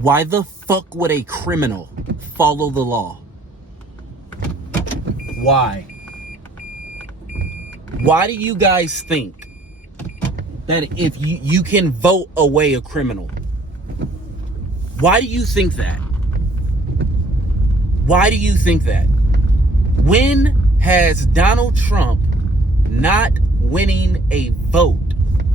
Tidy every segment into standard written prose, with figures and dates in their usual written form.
Why the fuck would a criminal follow the law? Why? Why do you guys think that if you can vote away a criminal? Why do you think that? Why do you think that? When has Donald Trump not winning a vote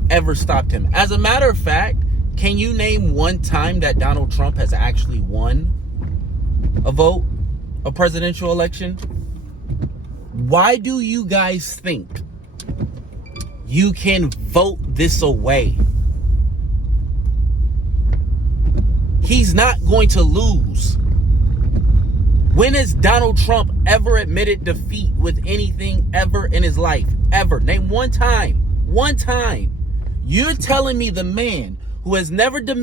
ever stopped him? As a matter of fact, can you name one time that Donald Trump has actually won a vote, a presidential election? Why do you guys think you can vote this away? He's not going to lose. When has Donald Trump ever admitted defeat with anything ever in his life? Ever. Name one time. One time. You're telling me the man who has never the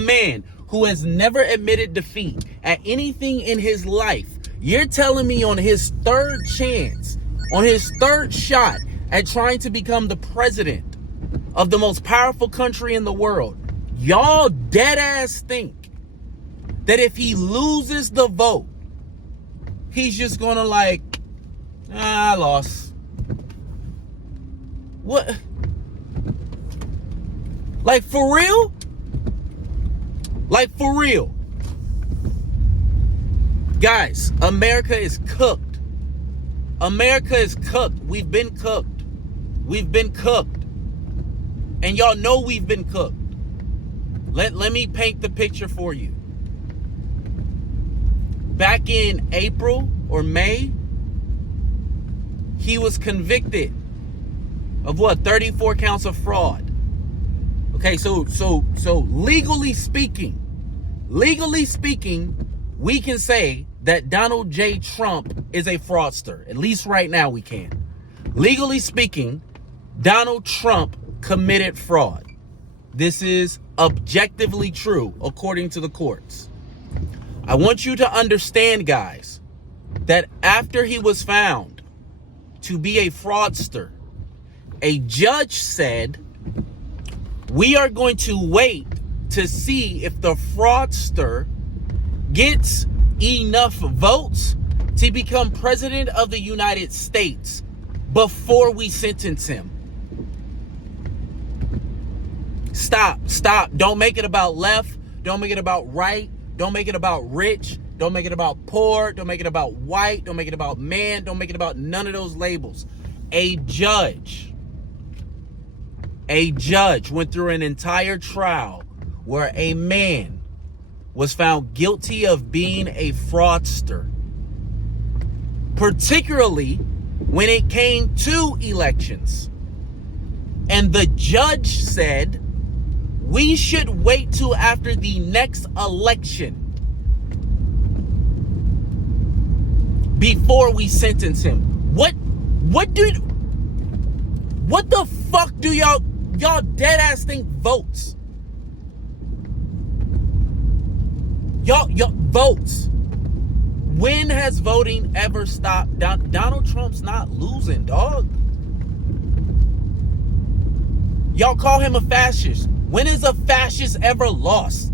man who has never admitted defeat at anything in his life, you're telling me on his third chance, on his third shot at trying to become the president of the most powerful country in the world, y'all dead ass think that if he loses the vote, he's just gonna I lost. What? Like, for real? Like, for real? Guys, America is cooked. America is cooked. We've been cooked. We've been cooked. And y'all know we've been cooked. Let me paint the picture for you. Back in April or May, he was convicted of what? 34 counts of fraud. Okay, so legally speaking, we can say that Donald J. Trump is a fraudster. At least right now we can. Legally speaking, Donald Trump committed fraud. This is objectively true according to the courts. I want you to understand, guys, that after he was found to be a fraudster, a judge said, we are going to wait to see if the fraudster gets enough votes to become president of the United States before we sentence him. Stop. Don't make it about left. Don't make it about right. Don't make it about rich. Don't make it about poor. Don't make it about white. Don't make it about man. Don't make it about none of those labels. A judge went through an entire trial where a man was found guilty of being a fraudster, particularly when it came to elections. And the judge said, we should wait till after the next election before we sentence him. What the fuck do y'all dead ass think votes? Y'all votes. When has voting ever stopped? Donald Trump's not losing, dog. Y'all call him a fascist. When has a fascist ever lost?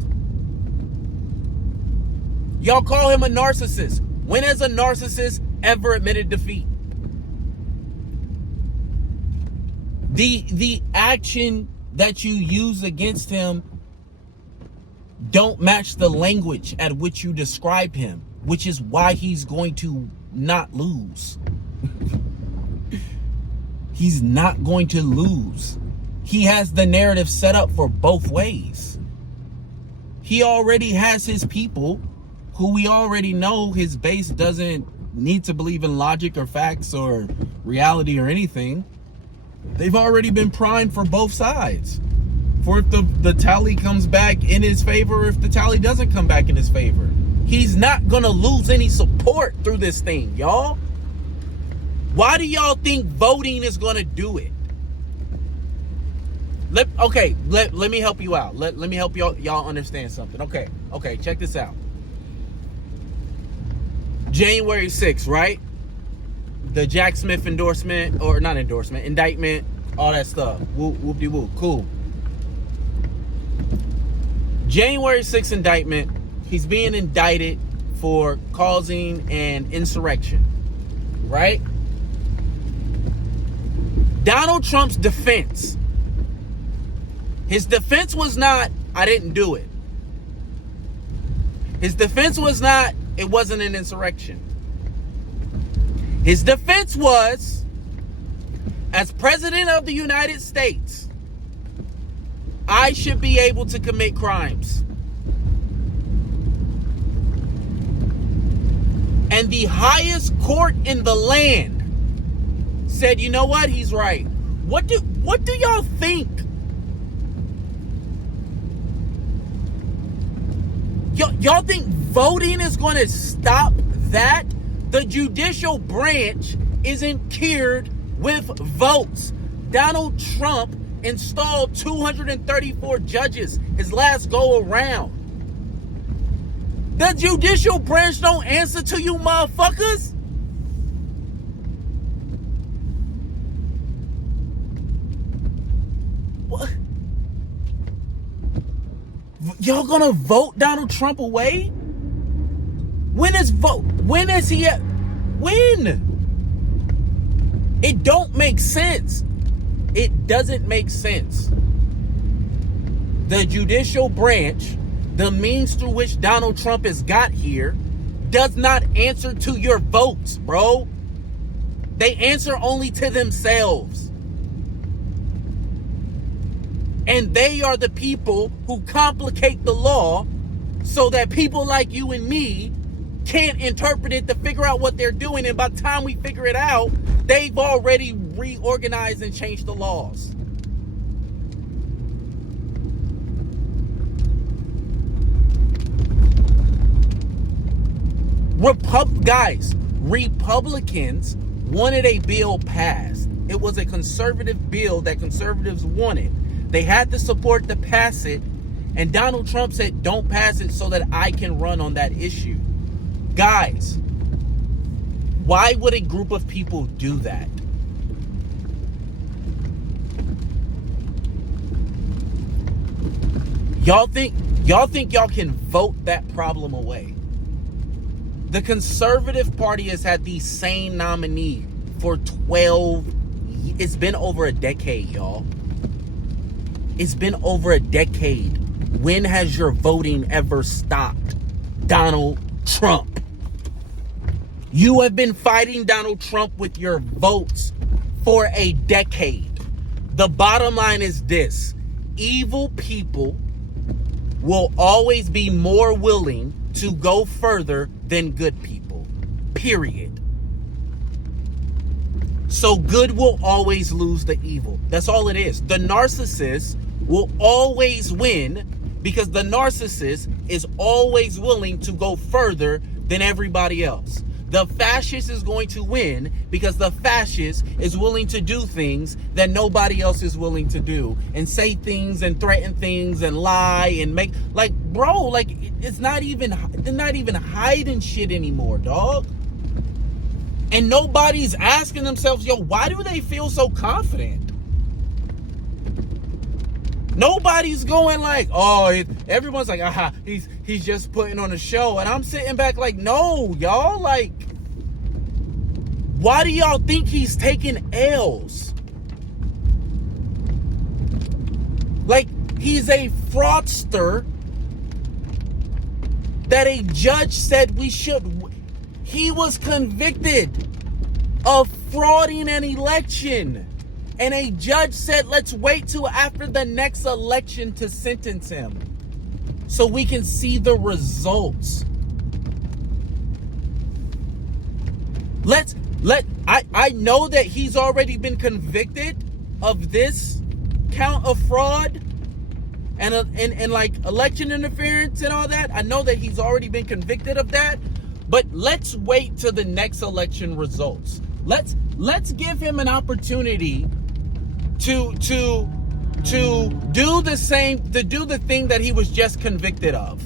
Y'all call him a narcissist. When has a narcissist ever admitted defeat? The action that you use against him don't match the language at which you describe him, which is why he's going to not lose. He's not going to lose. He has the narrative set up for both ways. He already has his people who we already know his base doesn't need to believe in logic or facts or reality or anything. They've already been primed for both sides. For if the tally comes back in his favor, or if the tally doesn't come back in his favor. He's not going to lose any support through this thing, y'all. Why do y'all think voting is going to do it? Let me help you out. Let me help y'all understand something. Okay, check this out. January 6th, right? The Jack Smith indictment, all that stuff. Whoop-de-whoop, cool. January 6th indictment. He's being indicted for causing an insurrection, right? Donald Trump's defense. His defense was not, I didn't do it. His defense was not, it wasn't an insurrection. His defense was, as President of the United States, I should be able to commit crimes. And the highest court in the land said, you know what? He's right. What do y'all think? Y'all think voting is going to stop that? The judicial branch isn't cured with votes. Donald Trump installed 234 judges his last go around. The judicial branch don't answer to you motherfuckers. What? Y'all gonna vote Donald Trump away? When is he at? When? It don't make sense. It doesn't make sense. The judicial branch, the means through which Donald Trump has got here, does not answer to your votes, bro. They answer only to themselves. And they are the people who complicate the law so that people like you and me can't interpret it to figure out what they're doing. And by the time we figure it out, they've already reorganized and changed the laws. Guys, Republicans wanted a bill passed. It was a conservative bill that conservatives wanted. They had the support to pass it, and Donald Trump said, don't pass it so that I can run on that issue. Guys, why would a group of people do that? Y'all think y'all can vote that problem away? The Conservative Party has had the same nominee for 12 years. It's been over a decade, y'all. It's been over a decade. When has your voting ever stopped? Donald Trump. You have been fighting Donald Trump with your votes for a decade. The bottom line is this: evil people will always be more willing to go further than good people. Period. So good will always lose the evil. That's all it is. The narcissist will always win because the narcissist is always willing to go further than everybody else. The fascist is going to win because the fascist is willing to do things that nobody else is willing to do, and say things and threaten things and lie and make, like, bro, like, it's not even, they're not even hiding shit anymore, dog. And nobody's asking themselves, yo, why do they feel so confident? Nobody's going like, oh, everyone's like, aha, he's just putting on a show. And I'm sitting back like, no, y'all, like, why do y'all think he's taking L's? Like, he's a fraudster that a judge said we should. He was convicted of frauding an election. And a judge said, let's wait till after the next election to sentence him so we can see the results. I know that he's already been convicted of this count of fraud and like election interference and all that. I know that he's already been convicted of that. But let's wait till the next election results. Let's give him an opportunity to do the same, to do the thing that he was just convicted of.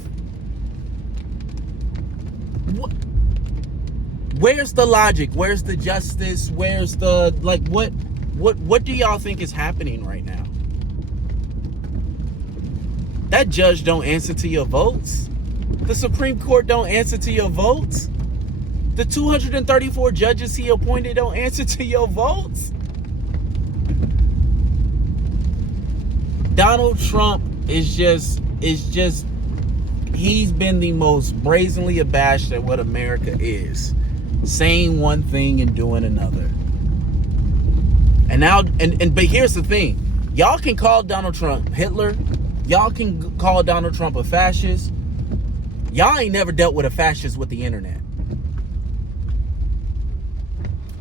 Where's the logic? Where's the justice? Where's the, like, what do y'all think is happening right now? That judge don't answer to your votes. The Supreme Court don't answer to your votes. The 234 judges he appointed don't answer to your votes. Donald Trump is just, he's been the most brazenly abashed at what America is. Saying one thing and doing another. And now, but here's the thing. Y'all can call Donald Trump Hitler. Y'all can call Donald Trump a fascist. Y'all ain't never dealt with a fascist with the internet.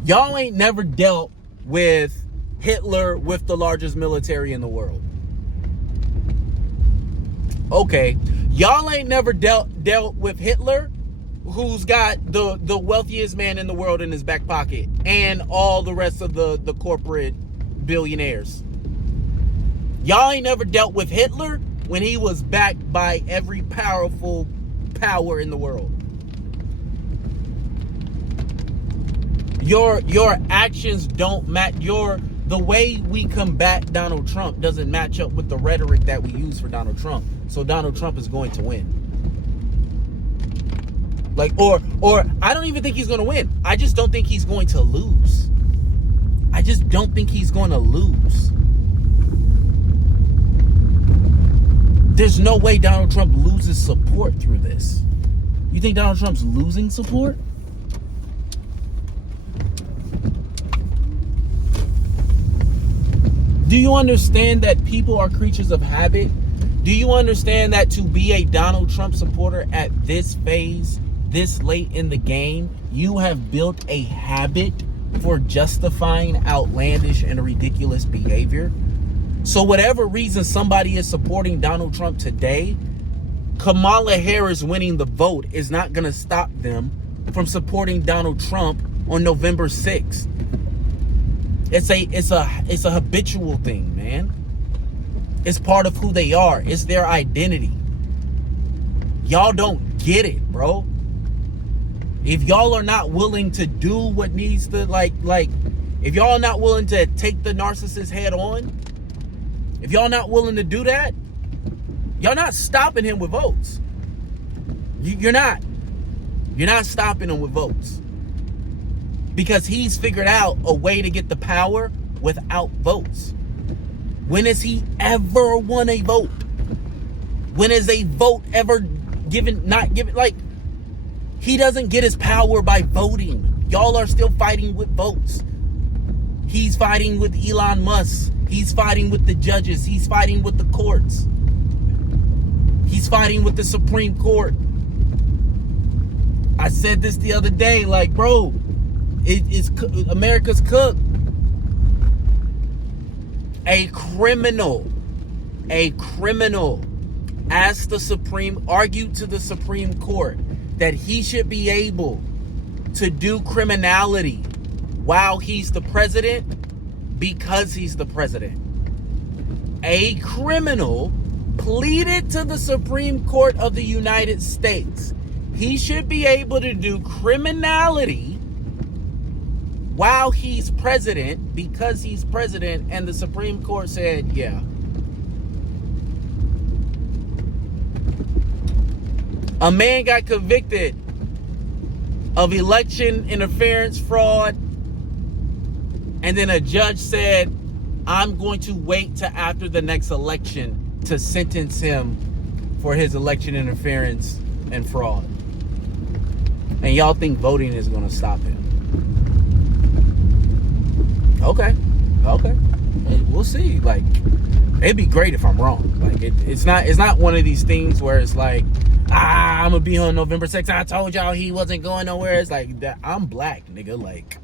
Y'all ain't never dealt with Hitler with the largest military in the world. Okay, y'all ain't never dealt with Hitler, who's got the wealthiest man in the world in his back pocket, and all the rest of the corporate billionaires. Y'all ain't never dealt with Hitler when he was backed by every powerful power in the world. Your actions don't match. The way we combat Donald Trump doesn't match up with the rhetoric that we use for Donald Trump. So Donald Trump is going to win. Like, or I don't even think he's going to win. I just don't think he's going to lose. I just don't think he's going to lose. There's no way Donald Trump loses support through this. You think Donald Trump's losing support? Do you understand that people are creatures of habit? Do you understand that to be a Donald Trump supporter at this phase, this late in the game, you have built a habit for justifying outlandish and ridiculous behavior? So whatever reason somebody is supporting Donald Trump today, Kamala Harris winning the vote is not going to stop them from supporting Donald Trump on November 6th. It's a habitual thing, man. It's part of who they are. It's their identity. Y'all don't get it, bro. If y'all are not willing to do what needs to, like, if y'all are not willing to take the narcissist head on, if y'all not willing to do that, y'all not stopping him with votes. You're not. You're not stopping him with votes. Because he's figured out a way to get the power without votes. When has he ever won a vote? When is a vote ever given, not given? Like, he doesn't get his power by voting. Y'all are still fighting with votes. He's fighting with Elon Musk. He's fighting with the judges. He's fighting with the courts. He's fighting with the Supreme Court. I said this the other day, like, bro, it's America's cooked. A criminal asked argued to the Supreme Court that he should be able to do criminality while he's the president because he's the president. A criminal pleaded to the Supreme Court of the United States he should be able to do criminality while he's president because he's president, and the Supreme Court said, yeah. A man got convicted of election interference fraud, and then a judge said, I'm going to wait till after the next election to sentence him for his election interference and fraud. And y'all think voting is going to stop him? Okay. We'll see. Like, it'd be great if I'm wrong. Like, it's not one of these things where it's like, I'm gonna be on November 6th. I told y'all he wasn't going nowhere. It's like that. I'm black, nigga. Like,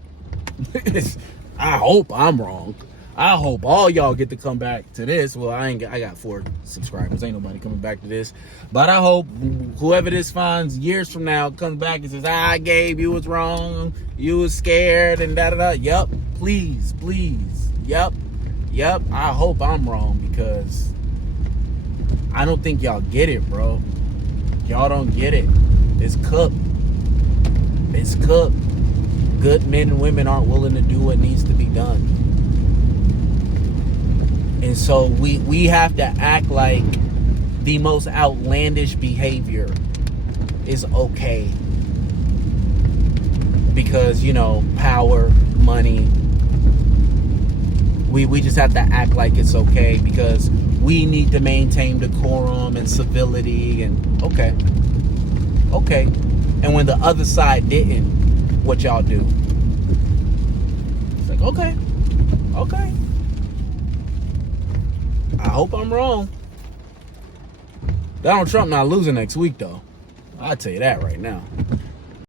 I hope I'm wrong. I hope all y'all get to come back to this. Well, I got 4 subscribers. Ain't nobody coming back to this. But I hope whoever this finds years from now comes back and says, Gabe, you was wrong. You was scared and da-da-da. Yup. Please. Yup. I hope I'm wrong because I don't think y'all get it, bro. Y'all don't get it. It's cooked. Good men and women aren't willing to do what needs to be done. And so we have to act like the most outlandish behavior is okay. Because, you know, power, money. We just have to act like it's okay because we need to maintain decorum and civility and okay. And when the other side didn't, what y'all do? It's like, okay. I hope I'm wrong. Donald Trump not losing next week though. I'll tell you that right now.